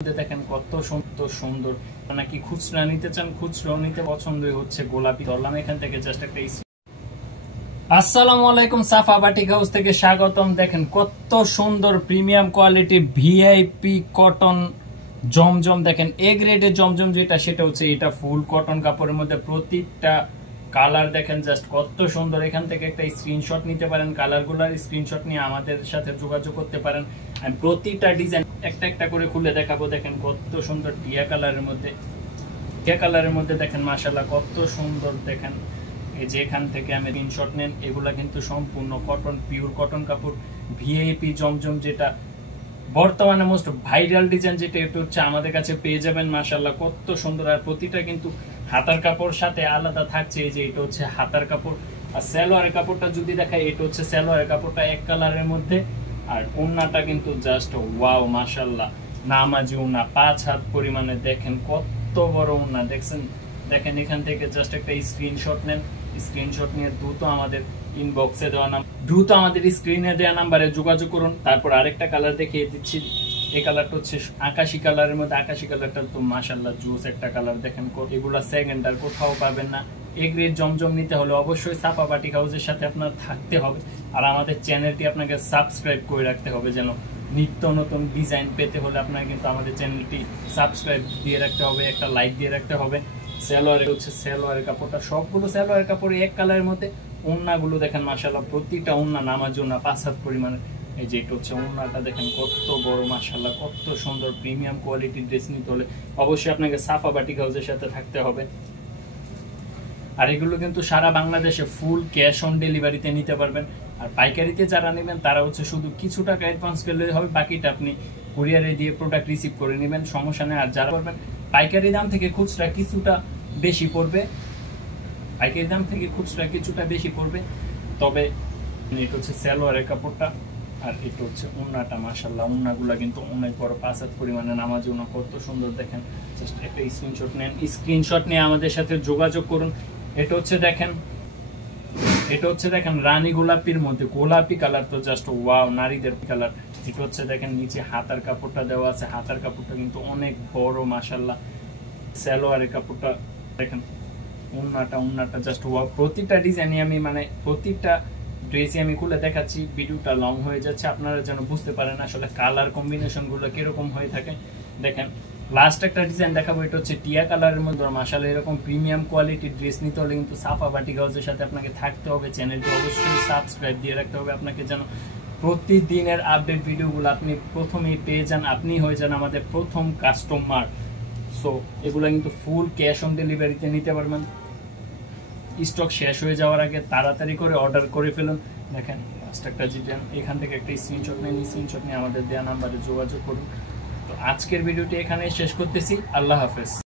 দেখেন কত সুন্দর সুন্দর, নাকি খুচরা নিতে চান খুচরা নিতে পছন্দ হচ্ছে গোলাপি ধরলাম এখান থেকে জাস্ট একটা। আসসালামু আলাইকুম, সাফা বাটিক হাউস থেকে স্বাগতম। দেখেন কত সুন্দর প্রিমিয়াম কোয়ালিটি ভিআইপি কটন জমজম, দেখেন এ গ্রেডের জমজম যেটা সেটা হচ্ছে এটা ফুল কটন কাপড়ের মধ্যে প্রত্যেকটা কালার দেখেন জাস্ট কত সুন্দর। এখান থেকে একটা স্ক্রিনশট নিতে পারেন, কালারগুলোর স্ক্রিনশট নিয়ে আমাদের সাথে যোগাযোগ করতে পারেন। আমি প্রতিটা ডিজাইন একটা একটা করে খুলে দেখাবো। দেখেন কত সুন্দর টিয়া কালারের মধ্যে দেখেন মাশাআল্লাহ কত সুন্দর। দেখেন এই যে এখান থেকে আমি স্ক্রিনশট নেন, এগুলা কিন্তু সম্পূর্ণ কটন, পিওর কটন কাপড় ভিআইপি জমজম, যেটা বর্তমানে মোস্ট ভাইরাল ডিজাইন, যেটা এটা হচ্ছে আমাদের কাছে পেয়ে যাবেন। মাশাআল্লাহ কত সুন্দর। আর প্রতিটা কিন্তু হাতার কাপড় সাথে আলাদা থাকছে। এই যে এটা হচ্ছে হাতার কাপড়, আর সালোয়ারের কাপড়টা যদি দেখাই, এটা হচ্ছে সালোয়ারের কাপড়টা এক কালারের মধ্যে। আর ওন্নাটা কিন্তু জাস্ট ওয়াও মাশাআল্লাহ, নামাজি ওন্না 5 হাত পরিমাণে। দেখেন কত বড় ওন্না দেখছেন। দেখেন এখান থেকে জাস্ট একটা স্ক্রিনশট নেন, স্ক্রিনশট নিয়ে দ্রুত আমাদের ইনবক্সে দেওয়া দ্রুত আমাদের স্ক্রিনে দেওয়া নাম্বারে যোগাযোগ করুন। তারপর আরেকটা কালার দেখিয়ে দিচ্ছি। এই কালারটা হচ্ছে আকাশি কালারের মধ্যে। আকাশি কালারটা তো মাশাআল্লাহ জোস একটা কালার। দেখেন এগুলা সেকেন্ড আর কোথাও পাবেন না। এ গ্রেড জমজম নিতে হলে অবশ্যই সাফা বাটিক হাউসের সাথে আপনার থাকতে হবে, আর আমাদের চ্যানেলটি আপনাকে সাবস্ক্রাইব করে রাখতে হবে। যেন নিত্য নতুন ডিজাইন পেতে হলে আপনাকে কিন্তু আমাদের চ্যানেলটি সাবস্ক্রাইব দিয়ে রাখতে হবে, একটা লাইক দিয়ে রাখতে হবে। সালোয়ারের হচ্ছে সালোয়ারের কাপড়টা, সবগুলো সালোয়ারের কাপড় এক কালারের মধ্যে। ওন্নাগুলো দেখেন মাশাআল্লাহ প্রতিটা ওন্না নামাজি ওন্না 5 হাত পরিমাণে। এই যে এটা হচ্ছে ওন্নাটা দেখেন কত বড় মাশাআল্লাহ কত সুন্দর। প্রিমিয়াম কোয়ালিটির ড্রেস নিতে হলে অবশ্যই আপনাকে সাফা বাটিক হাউসের সাথে থাকতে হবে। আর এগুলো কিন্তু সারা বাংলাদেশে ফুল ক্যাশ অন ডেলিভারিতে নিতে পারবেন। আর পাইকারিতে যারা নেবেন তারা হচ্ছে শুধু কিছু টাকা অ্যাডভান্স করলে হবে, বাকিটা আপনি কুরিয়ারে দিয়ে প্রোডাক্ট রিসিভ করে নেবেন, সমস্যা নেই। আর যারা করবেন পাইকারি দাম থেকে খুচরা কিছুটা বেশি পড়বে, তবে এটা হচ্ছে সালোয়ারের কাপড়টা। আর এটা হচ্ছে ওন্নাটা মাশাআল্লাহ, ওন্নাগুলা কিন্তু অনেক বড় 5 হাত পরিমাণে নামাজি ওন্না কত সুন্দর। দেখেন জাস্ট একটা স্ক্রিনশট নেন, স্ক্রিনশট নিয়ে আমাদের সাথে যোগাযোগ করুন। এটা হচ্ছে দেখেন রানী গোলাপির মধ্যে, গোলাপি কালার তো জাস্ট ওয়াও, নারীদের কালার। এটা হচ্ছে দেখেন নিচে হাতার কাপড়টা দেওয়া আছে, হাতার কাপড়টা কিন্তু অনেক বড় মাশাআল্লাহ। সালোয়ারের কাপড়টা দেখেন, ওন্নাটা জাস্ট ওয়াও। প্রতিটা ডিজাইনে আমি প্রতিটা ড্রেসই আমি খুলে দেখাচ্ছি, ভিডিওটা লং হয়ে যাচ্ছে, আপনারা যেন বুঝতে পারেন আসলে কালার কম্বিনেশন গুলো কিরকম হয়ে থাকে। দেখেন লাস্ট একটা ডিজাইন দেখাবো, এটা হচ্ছে টিয়া কালারের মধ্যে। মাশাআল্লাহ এরকম প্রিমিয়াম কোয়ালিটির ড্রেস নিতে হলে কিন্তু সাফা বাটিক হাউসের সাথে আপনাকে থাকতে হবে। চ্যানেলটি অবশ্যই সাবস্ক্রাইব দিয়ে রাখতে হবে আপনাকে, যেন প্রতিদিনের আপডেট ভিডিওগুলো আপনি প্রথমেই পেয়ে যান, আপনি হয়ে যান আমাদের প্রথম কাস্টমার। সো এগুলো কিন্তু ফুল ক্যাশ অন ডেলিভারিতে নিতে পারবেন। স্টক শেষ হয়ে যাওয়ার আগে তাড়াতাড়ি করে অর্ডার করে ফেলুন। দেখেন লাস্ট একটা ডিজাইন, এখান থেকে একটা স্ক্রিনশট নেন, স্ক্রিনশট নিয়ে আমাদের দেওয়া নাম্বারে যোগাযোগ করুন। তো আজকের ভিডিওটি এখানে শেষ করতেছি। আল্লাহ হাফেজ।